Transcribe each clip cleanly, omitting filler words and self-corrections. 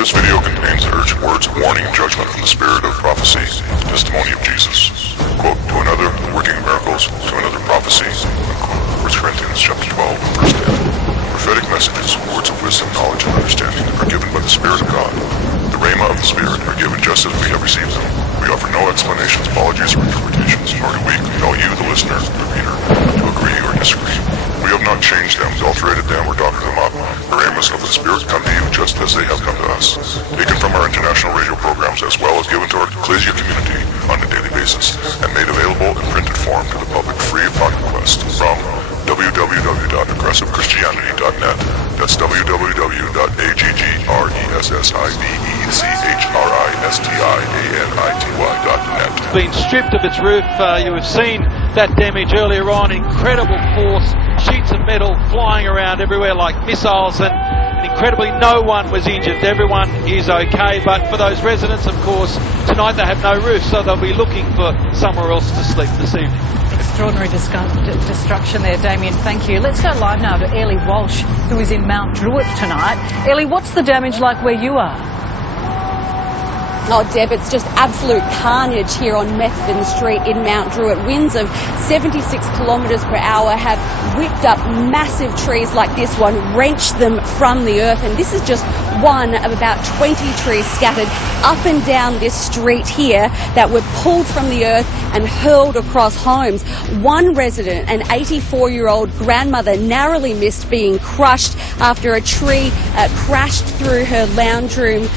This video contains urgent words of warning and judgment from the spirit of prophecy, testimony of Jesus. Quote, to another, working miracles, to another prophecy. Unquote. 1 Corinthians chapter 12, verse 10. Prophetic messages, words of wisdom, knowledge, and understanding are given by the Spirit of God. The rhema of the Spirit are given just as we have received them. We offer no explanations, apologies, or interpretations, nor do we compel you, the listener, the reader, to agree or disagree. We have not changed them, adulterated them, or doctored them up. The rhemas of the Spirit come to you just as they have come to us, taken from our international radio programs as well as given to our ecclesia community on a daily basis, and made available in printed form to the public free upon request from www.aggressivechristianity.net. That's www.aggressivechristianity.net. Been stripped of its roof. You have seen that damage earlier on. Incredible force, sheets of metal flying around everywhere like missiles, and incredibly no one was injured. Everyone is okay, but for those residents, of course, tonight they have no roof, so they'll be looking for somewhere else to sleep this evening. Extraordinary destruction there, Damien. Thank you. Let's go live now to Ellie Walsh, who is in Mount Druitt tonight. Ellie, what's the damage like where you are? Oh, Deb, it's just absolute carnage here on Methven Street in Mount Druitt. Winds of 76 kilometres per hour have whipped up massive trees like this one, wrenched them from the earth, and this is just one of about 20 trees scattered up and down this street here that were pulled from the earth and hurled across homes. One resident, an 84-year-old grandmother, narrowly missed being crushed after a tree crashed through her lounge room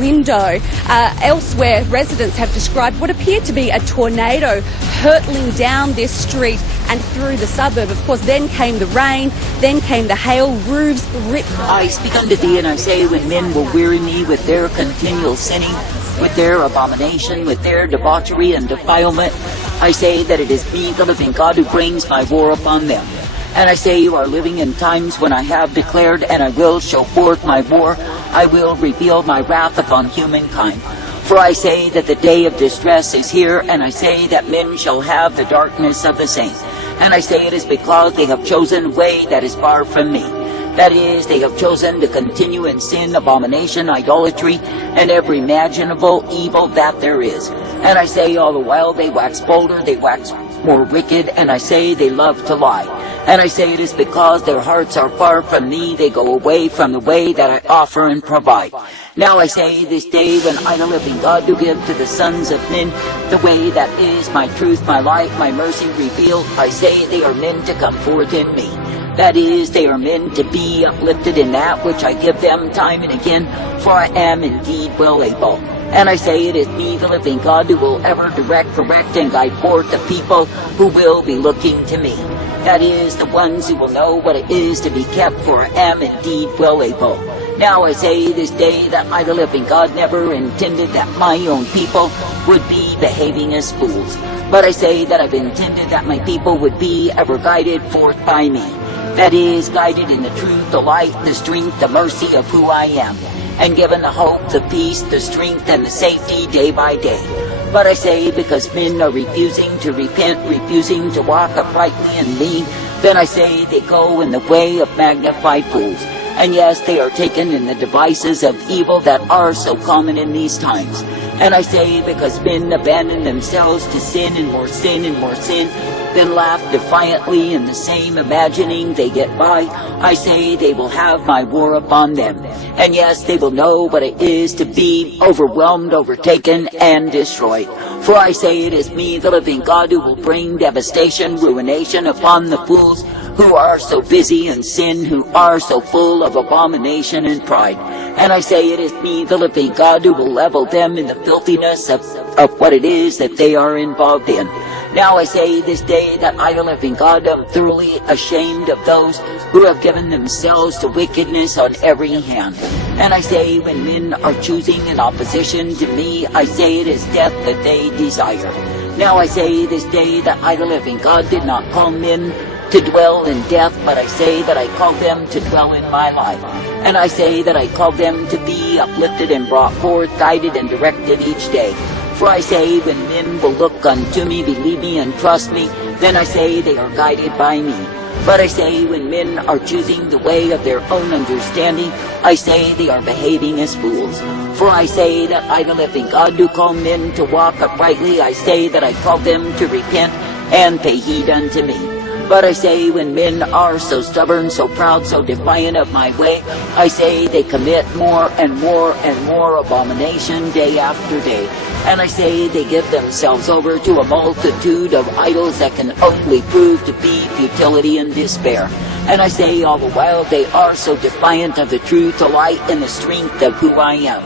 window. Elsewhere, residents have described what appeared to be a tornado hurtling down this street and through the suburb. Of course, then came the rain, then came the hail, roofs ripped. I speak unto thee, and I say, when men will weary me with their continual sinning, with their abomination, with their debauchery and defilement, I say that it is me, the living God, who brings my war upon them. And I say, you are living in times when I have declared, and I will show forth my war. I will reveal my wrath upon humankind. For I say that the day of distress is here, and I say that men shall have the darkness of the saints. And I say it is because they have chosen a way that is far from me. That is, they have chosen to continue in sin, abomination, idolatry, and every imaginable evil that there is. And I say all the while they wax bolder, they wax more wicked, and I say they love to lie. And I say it is because their hearts are far from me, they go away from the way that I offer and provide. Now I say this day, when I, the living God, do give to the sons of men the way that is my truth, my light, my mercy revealed, I say they are men to come forth in me. That is, they are meant to be uplifted in that which I give them time and again, for I am indeed well able. And I say it is me, the living God, who will ever direct, correct, and guide forth the people who will be looking to me. That is, the ones who will know what it is to be kept, for I am indeed well able. Now I say this day that I, the living God, never intended that my own people would be behaving as fools. But I say that I've intended that my people would be ever guided forth by me. That is, guided in the truth, the light, the strength, the mercy of who I am, and given the hope, the peace, the strength, and the safety day by day. But I say, because men are refusing to repent, refusing to walk uprightly in me, then I say they go in the way of magnified fools. And yes, they are taken in the devices of evil that are so common in these times. And I say, because men abandon themselves to sin and more sin and more sin, then laugh defiantly in the same imagining they get by, I say they will have my war upon them. And yes, they will know what it is to be overwhelmed, overtaken, and destroyed. For I say it is me, the living God, who will bring devastation, ruination upon the fools who are so busy in sin, who are so full of abomination and pride. And I say it is me, the living God, who will level them in the filthiness of what it is that they are involved in. Now I say this day that I, the living God, am thoroughly ashamed of those who have given themselves to wickedness on every hand. And I say, when men are choosing in opposition to me, I say it is death that they desire. Now I say this day that I, the living God, did not call men to dwell in death, but I say that I call them to dwell in my life. And I say that I call them to be uplifted and brought forth, guided and directed each day. For I say, when men will look unto me, believe me, and trust me, then I say they are guided by me. But I say when men are choosing the way of their own understanding, I say they are behaving as fools. For I say that I, the living God, do call men to walk uprightly. I say that I call them to repent and pay heed unto me. But I say when men are so stubborn, so proud, so defiant of my way, I say they commit more and more and more abomination day after day. And I say they give themselves over to a multitude of idols that can only prove to be futility and despair. And I say all the while they are so defiant of the truth, the light, and the strength of who I am.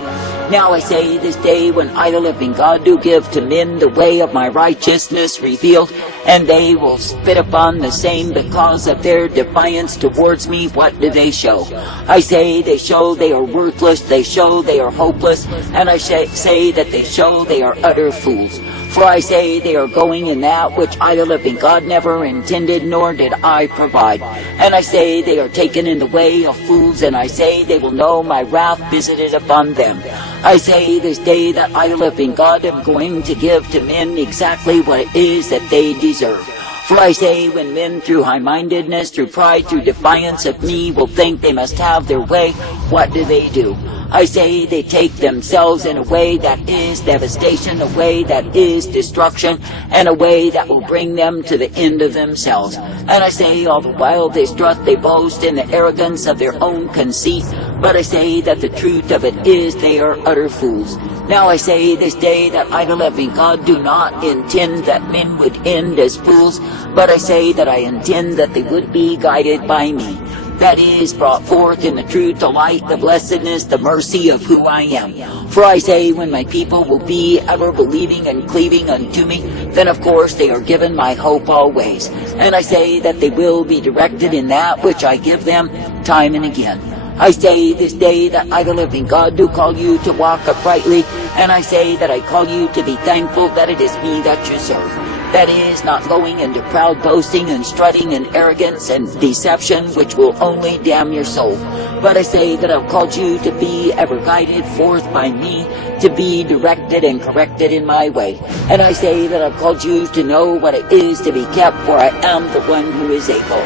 Now I say this day when I, the living God, do give to men the way of my righteousness revealed, and they will spit upon the same because of their defiance towards me. What do they show? I say they show they are worthless, they show they are hopeless, and I say that they show they are utter fools. For I say they are going in that which I, the living God, never intended, nor did I provide. And I say they are taken in the way of fools, and I say they will know my wrath visited upon them. I say this day that I, the living God, am going to give to men exactly what it is that they deserve. For I say when men through high-mindedness, through pride, through defiance of me will think they must have their way, what do? I say they take themselves in a way that is devastation, a way that is destruction, and a way that will bring them to the end of themselves. And I say all the while they strut, they boast in the arrogance of their own conceit, but I say that the truth of it is they are utter fools. Now I say this day that I, the living God, do not intend that men would end as fools, but I say that I intend that they would be guided by me. That is, brought forth in the truth, the light, the blessedness, the mercy of who I am. For I say, when my people will be ever believing and cleaving unto me, then of course they are given my hope always. And I say that they will be directed in that which I give them time and again. I say this day that I, the living God, do call you to walk uprightly, and I say that I call you to be thankful that it is me that you serve. That is, not going into proud boasting and strutting and arrogance and deception, which will only damn your soul. But I say that I've called you to be ever guided forth by me, to be directed and corrected in my way. And I say that I've called you to know what it is to be kept, for I am the one who is able.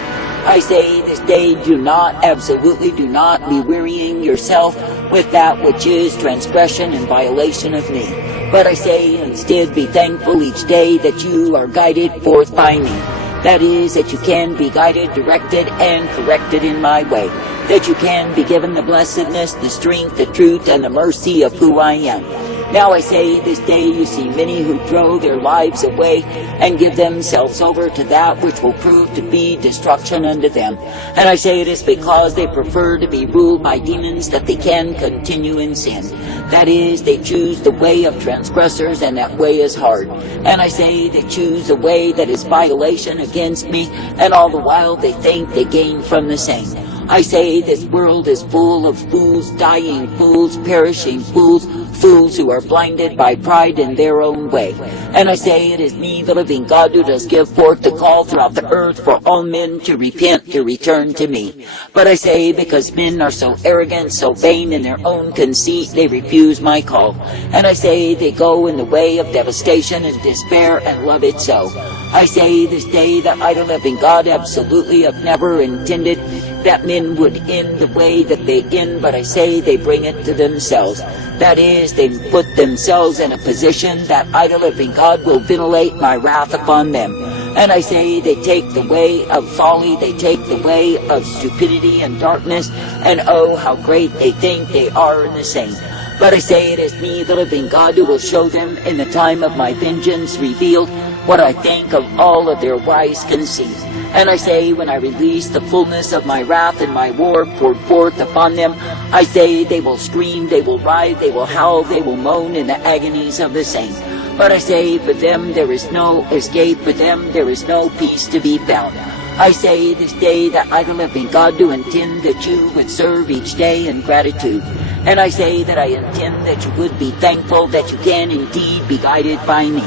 I say this day, absolutely do not be wearying yourself with that which is transgression and violation of me. But I say instead, be thankful each day that you are guided forth by me. That is, that you can be guided, directed, and corrected in my way. That you can be given the blessedness, the strength, the truth, and the mercy of who I am. Now I say this day you see many who throw their lives away and give themselves over to that which will prove to be destruction unto them. And I say it is because they prefer to be ruled by demons that they can continue in sin. That is, they choose the way of transgressors, and that way is hard. And I say they choose a way that is violation against me, and all the while they think they gain from the same. I say this world is full of fools, dying fools, perishing fools, fools who are blinded by pride in their own way. And I say it is me, the living God, who does give forth the call throughout the earth for all men to repent, to return to me. But I say because men are so arrogant, so vain in their own conceit, they refuse my call. And I say they go in the way of devastation and despair and love it so. I say this day that I, the living God, absolutely have never intended that men would end the way that they end, but I say they bring it to themselves. That is, they put themselves in a position that I, the living God, will ventilate my wrath upon them. And I say they take the way of folly, they take the way of stupidity and darkness, and oh, how great they think they are in the same. But I say it is me, the living God, who will show them in the time of my vengeance revealed what I think of all of their wise conceit. And I say, when I release the fullness of my wrath and my war poured forth upon them, I say they will scream, they will writhe, they will howl, they will moan in the agonies of the same. But I say, for them there is no escape, for them there is no peace to be found. I say this day that I, the living God, do intend that you would serve each day in gratitude. And I say that I intend that you would be thankful that you can indeed be guided by me.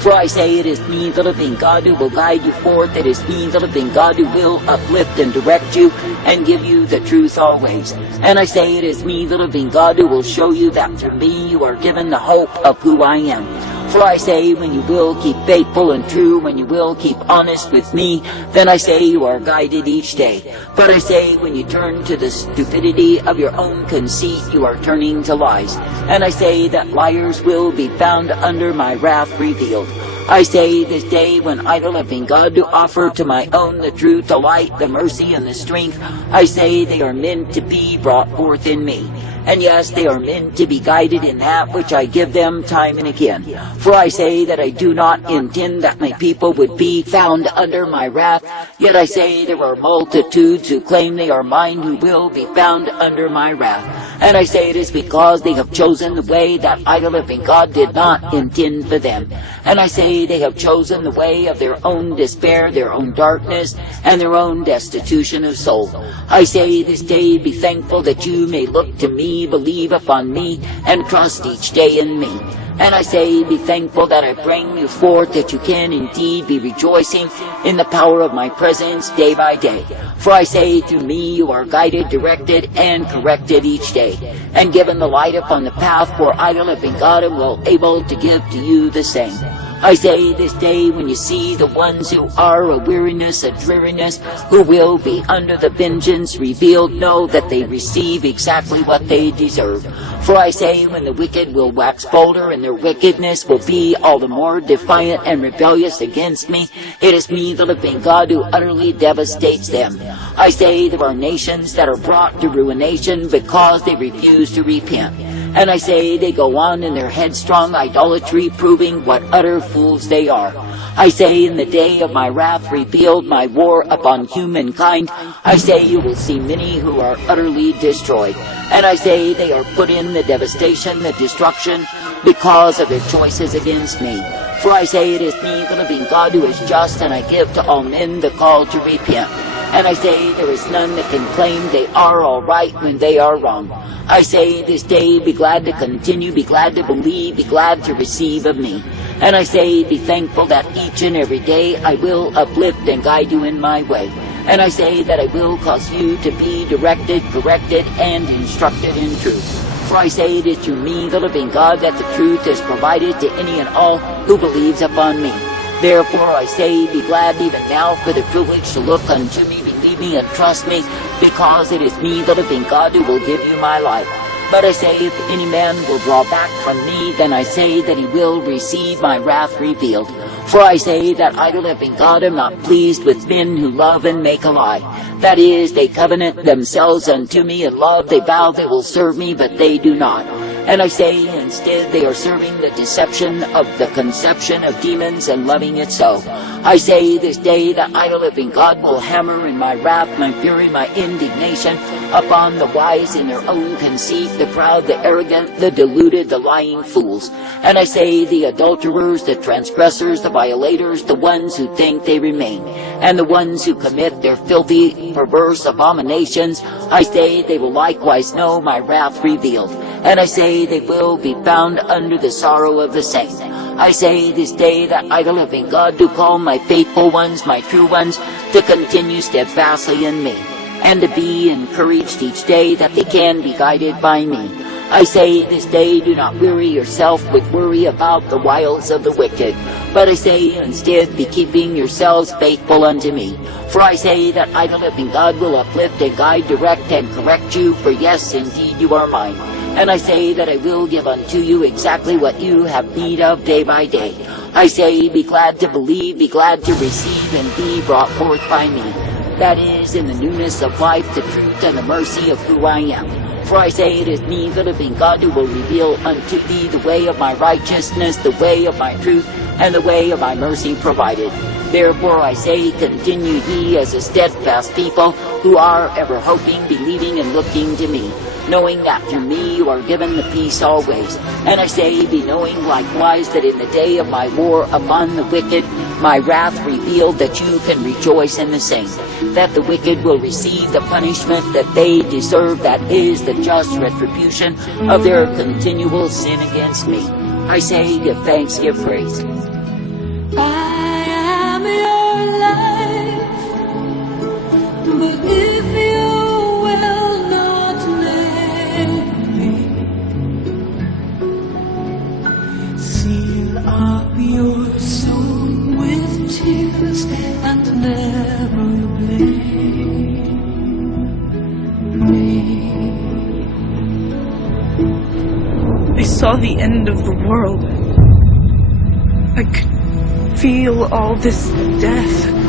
For I say it is me, the living God, who will guide you forth. It is me, the living God, who will uplift and direct you and give you the truth always. And I say it is me, the living God, who will show you that through me you are given the hope of who I am. For I say, when you will keep faithful and true, when you will keep honest with me, then I say you are guided each day. But I say, when you turn to the stupidity of your own conceit, you are turning to lies. And I say that liars will be found under my wrath revealed. I say this day, when idol-loving God do offer to my own the truth, the light, the mercy, and the strength, I say they are meant to be brought forth in me. And yes, they are meant to be guided in that which I give them time and again. For I say that I do not intend that my people would be found under my wrath, yet I say there are multitudes who claim they are mine who will be found under my wrath. And I say it is because they have chosen the way that idol-loving God did not intend for them. And I say they have chosen the way of their own despair, their own darkness, and their own destitution of soul. I say this day, be thankful that you may look to me, believe upon me, and trust each day in me. And I say, be thankful that I bring you forth, that you can indeed be rejoicing in the power of my presence day by day. For I say, through me you are guided, directed, and corrected each day, and given the light upon the path for idol-loving God, and will able to give to you the same. I say this day, when you see the ones who are a weariness, a dreariness, who will be under the vengeance revealed, know that they receive exactly what they deserve. For I say, when the wicked will wax bolder, and their wickedness will be all the more defiant and rebellious against me, it is me, the living God, who utterly devastates them. I say there are nations that are brought to ruination because they refuse to repent. And I say they go on in their headstrong idolatry, proving what utter fools they are. I say in the day of my wrath revealed, my war upon humankind, I say you will see many who are utterly destroyed. And I say they are put in the devastation, the destruction, because of their choices against me. For I say it is me, the living God, who is just, and I give to all men the call to repent. And I say there is none that can claim they are all right when they are wrong. I say this day, be glad to continue, be glad to believe, be glad to receive of me. And I say, be thankful that each and every day I will uplift and guide you in my way. And I say that I will cause you to be directed, corrected, and instructed in truth. For I say it is through me, the living God, that the truth is provided to any and all who believes upon me. Therefore I say, be glad even now for the privilege to look unto me, believe me, and trust me, because it is me, the living God, who will give you my life. But I say, if any man will draw back from me, then I say that he will receive my wrath revealed. For I say that idol-loving God am not pleased with men who love and make a lie. That is, they covenant themselves unto me in love, they vow they will serve me, but they do not. And I say, instead, they are serving the deception of the conception of demons and loving it so. I say this day that idol-loving God will hammer in my wrath, my fury, my indignation upon the wise in their own conceit, the proud, the arrogant, the deluded, the lying fools. And I say the adulterers, the transgressors, the violators, the ones who think they remain, and the ones who commit their filthy, perverse abominations, I say they will likewise know my wrath revealed. And I say they will be found under the sorrow of the saints. I say this day that idol-loving God do call my faithful ones, my true ones, to continue steadfastly in me, and to be encouraged each day that they can be guided by me. I say this day, do not weary yourself with worry about the wiles of the wicked, but I say instead, be keeping yourselves faithful unto me. For I say that idol-loving God will uplift and guide, direct, and correct you, for yes, indeed, you are mine. And I say that I will give unto you exactly what you have need of day by day. I say, be glad to believe, be glad to receive, and be brought forth by me. That is, in the newness of life, the truth and the mercy of who I am. For I say it is me, the living God, who will reveal unto thee the way of my righteousness, the way of my truth, and the way of my mercy provided. Therefore I say, continue ye as a steadfast people, who are ever hoping, believing, and looking to me, knowing that through me you are given the peace always. And I say, be knowing likewise that in the day of my war upon the wicked, my wrath revealed, that you can rejoice in the same, that the wicked will receive the punishment that they deserve, that is the just retribution of their continual sin against me. I say, give thanks, give praise. I am your life, but if you will not let me, seal I saw the end of the world. I could feel all this death.